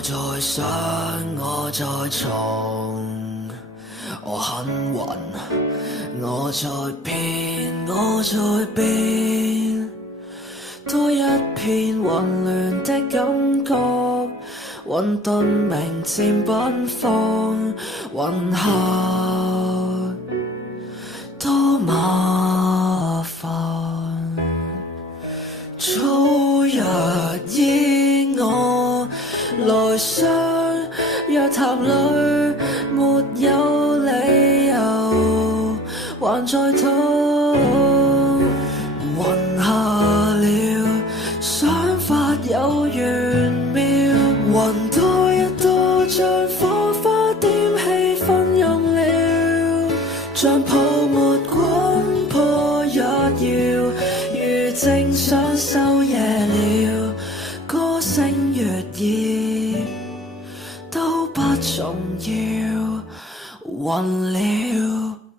我在想，我在藏，我很暈，我在變，我在變，多一片混亂的感覺，混沌明漸奔放，混合多麻煩。早日依我來相約談裏，沒有理由還在討，暈下了想法有玄妙，雲多一多像火花點氣氛融了，像泡沫滾破一搖，如正想收夜了，歌聲悅耳都不重要，暈了。